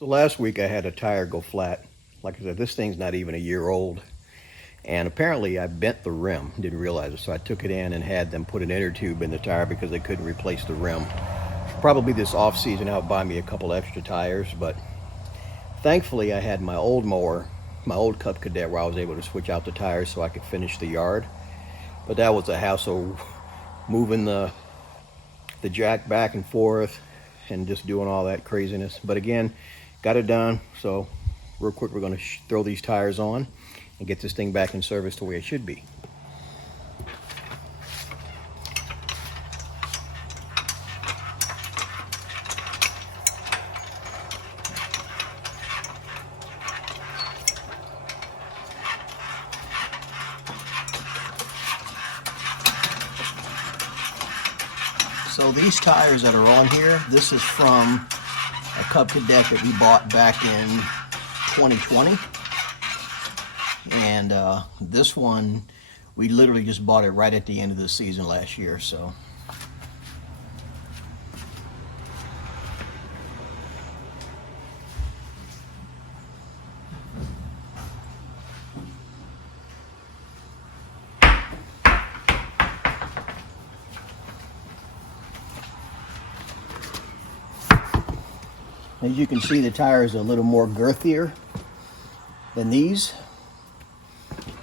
So last week I had a tire go flat. Like I said, this thing's not even a year old. And apparently I bent the rim, didn't realize it. So I took it in and had them put an inner tube in the tire because they couldn't replace the rim. Probably this off season I'll buy me a couple extra tires, but thankfully I had my old mower, my old Cub Cadet, where I was able to switch out the tires so I could finish the yard. But that was a hassle, moving the jack back and forth and just doing all that craziness. But again, got it done. So real quick, we're going to throw these tires on and get this thing back in service the way it should be. So these tires that are on here, this is from a Cub Cadet that we bought back in 2020. And this one, we literally just bought it right at the end of the season last year, so. As you can see, the tires are a little more girthier than these.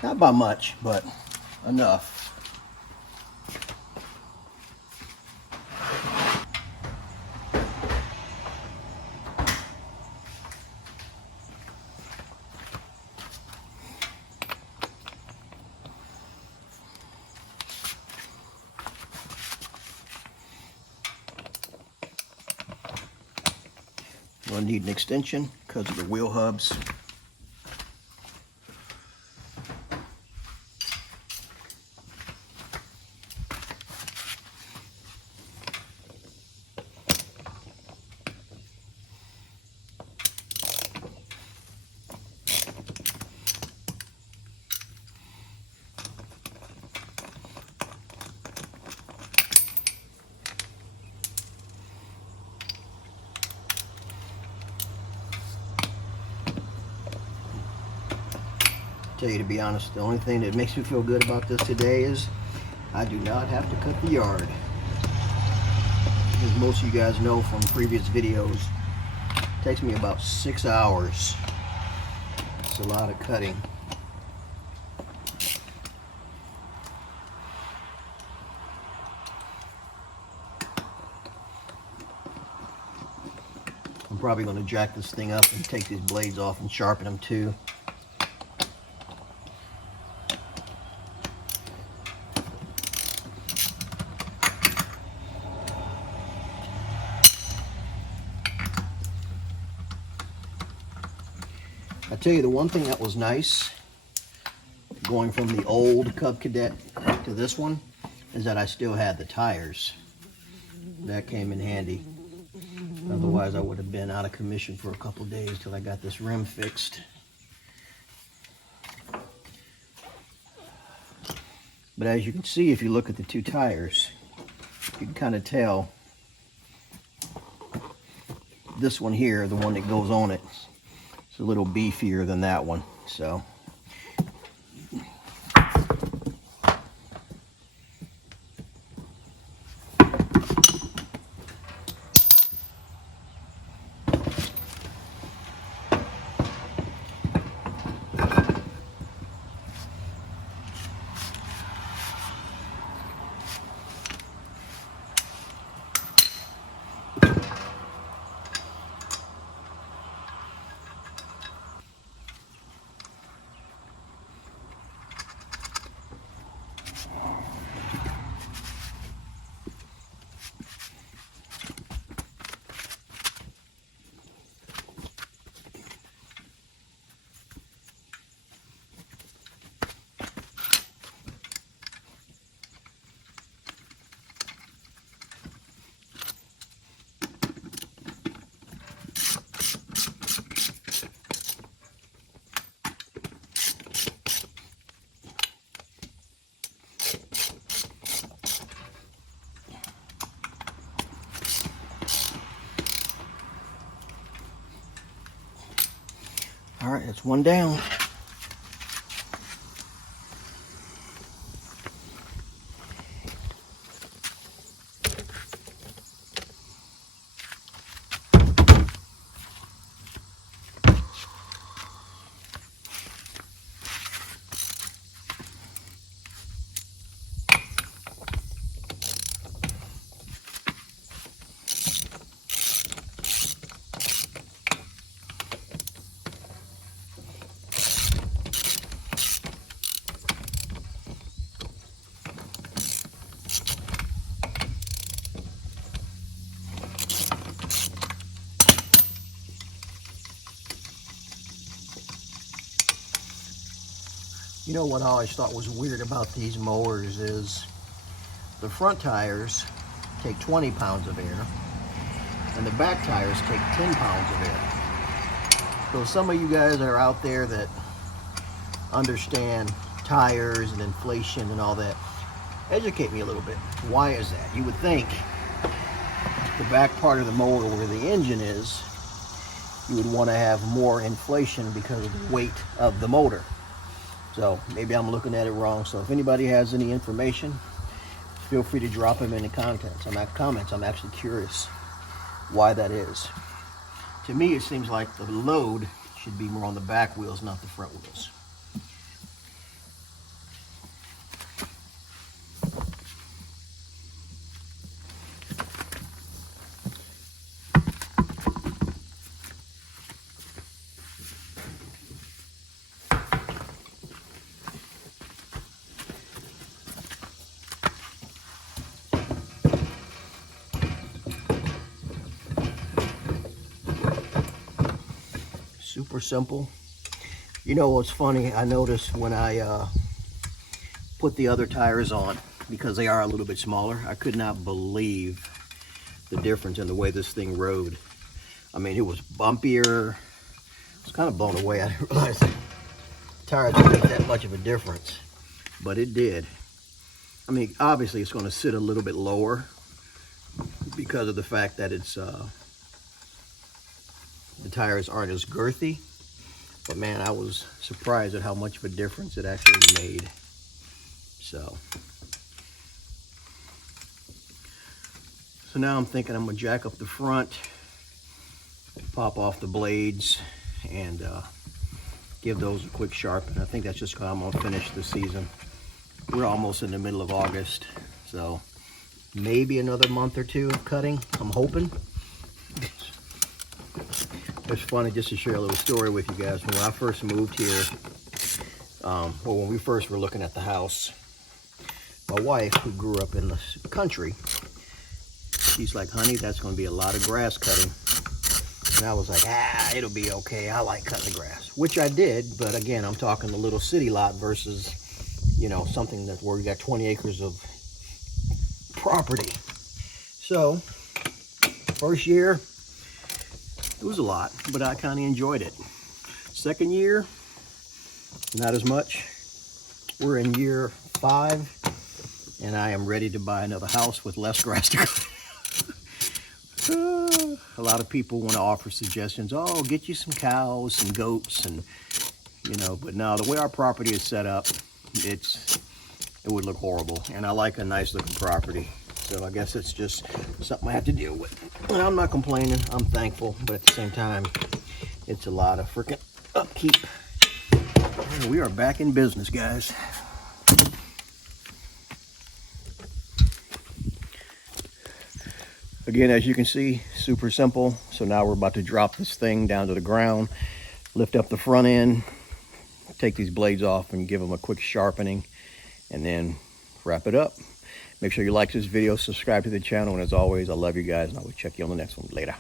Not by much, but enough. You'll need an extension because of the wheel hubs. Tell you, to be honest, the only thing that makes me feel good about this today is I do not have to cut the yard. As most of you guys know from previous videos, it takes me about 6 hours. It's a lot of cutting. I'm probably going to jack this thing up and take these blades off and sharpen them too. I tell you, the one thing that was nice going from the old Cub Cadet to this one is that I still had the tires. That came in handy. Otherwise I would have been out of commission for a couple of days till I got this rim fixed. But as you can see, if you look at the two tires, you can kind of tell this one here, the one that goes on it, it's a little beefier than that one. So All right, that's one down. You know what I always thought was weird about these mowers is the front tires take 20 pounds of air and the back tires take 10 pounds of air. So some of you guys that are out there that understand tires and inflation and all that, educate me a little bit. Why is that? You would think the back part of the mower where the engine is, you would want to have more inflation because of the weight of the motor. So maybe I'm looking at it wrong. So if anybody has any information, feel free to drop them in the comments. I'm actually curious why that is. To me, it seems like the load should be more on the back wheels, not the front wheels. Super simple. You know what's funny? I noticed when I put the other tires on, because they are a little bit smaller, I could not believe the difference in the way this thing rode. I mean, it was bumpier. I was kind of blown away. I didn't realize the tires would make that much of a difference, but it did. I mean, obviously it's going to sit a little bit lower because of the fact that it's the tires aren't as girthy, but man, I was surprised at how much of a difference it actually made. So now I'm thinking I'm gonna jack up the front, pop off the blades, and give those a quick sharpen. I think that's just how I'm gonna finish the season. We're almost in the middle of August, so maybe another month or two of cutting, I'm hoping. It's funny, just to share a little story with you guys. When I first moved here, when we first were looking at the house, my wife, who grew up in the country, she's like, honey, that's going to be a lot of grass cutting. And I was like, it'll be okay. I like cutting the grass, which I did. But again, I'm talking a little city lot versus, you know, something that where you got 20 acres of property. So first year, it was a lot, but I kind of enjoyed it. Second year, not as much. We're in year 5, and I am ready to buy another house with less grass to cut. A lot of people want to offer suggestions. Oh, get you some cows, some goats, and you know. But no, the way our property is set up, it would look horrible. And I like a nice looking property. So I guess it's just something I have to deal with. And I'm not complaining, I'm thankful, but at the same time, it's a lot of freaking upkeep. And we are back in business, guys. Again, as you can see, super simple. So now we're about to drop this thing down to the ground, lift up the front end, take these blades off and give them a quick sharpening, and then wrap it up. Make sure you like this video, subscribe to the channel, and as always, I love you guys, and I will check you on the next one. Later.